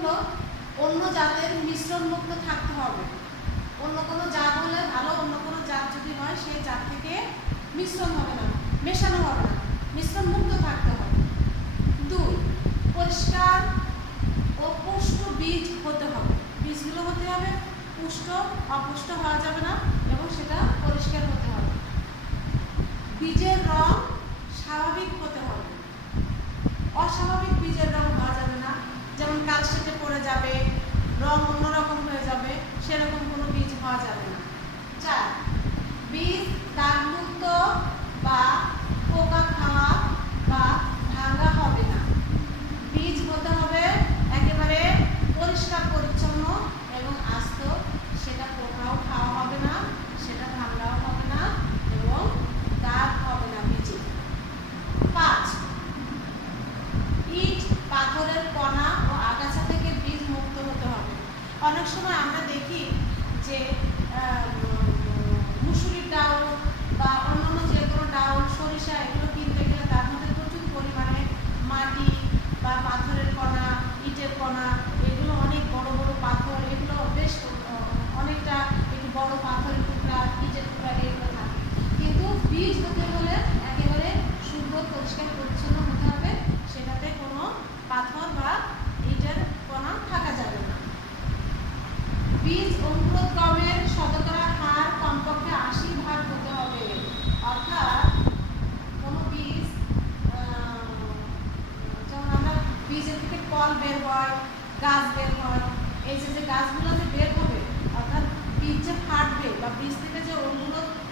হলো অন্য জাতের মিশ্রণ মুক্ত থাকতে হবে। অন্য কোনো জাত হলে ভালো, অন্য কোনো জাত যদি হয় সেই জাত থেকে মিশ্রণ হবে না, মেশানো হবে না, মিশ্রণ মুক্ত থাকতে হবে। 2, পরিষ্কার ও পুষ্ট বীজ হতে হবে। বীজগুলো হতে হবে পুষ্ট, অপুষ্ট হওয়া যাবে না এবং সেটা পরিষ্কার হতে হবে। বীজের রং স্বাভাবিক হতে হবে, অস্বাভাবিক বীজের রং হওয়া যাবে না, যেমন কালশেটে পড়ে যাবে, রং অন্যরকম হয়ে যাবে, সেরকম কোনো বীজ হওয়া যাবে না। 4, বীজ দাগমুক্ত বা পোকা খাওয়া বা ভাঙা হবে না। বীজ হতে হবে একেবারে পরিষ্কার পরিচ্ছন্ন এবং আস্ত, সেটা পোকাও খাওয়া হবে না, সেটা ভাঙাও হবে না এবং দাগ হবে না বীজে। 5, ইট পাথরের কণা ও আগাছা থেকে বীজ মুক্ত হতে হবে। অনেক সময় আমরা দেখি যে মুসুরির ডাউল বা অন্যান্য যে কোনো ডাউল, সরিষা এগুলো কিনতে গেলে তার মধ্যে প্রচুর পরিমাণে মাটি বা পাথরের কণা, ইটের কণা, এগুলো অনেক বড় বড় পাথর, এগুলো বেশ অনেকটা একটু বড় পাথরের টুকরা, ইটের টুকরা এগুলো থাকে। কিন্তু বীজ হতে হলে একেবারে শুদ্ধ পরিষ্কার পরিচ্ছন্ন হতে হবে, সেটাতে কোনো পাথর বা ইটের কণা থাকা যাবে না। বীজ অঙ্কুরোদ্গমের শতকরা হার কমপক্ষে 80% হতে হবে। অর্থাৎ কোনো বীজ, যেমন আমরা বীজের থেকে ফল বের হয়, গাছ বের হয়, এই যে গাছগুলো যে বের হবে, অর্থাৎ বীজ যে ফাটবে বা বীজ থেকে যে অঙ্কুরোদ্গম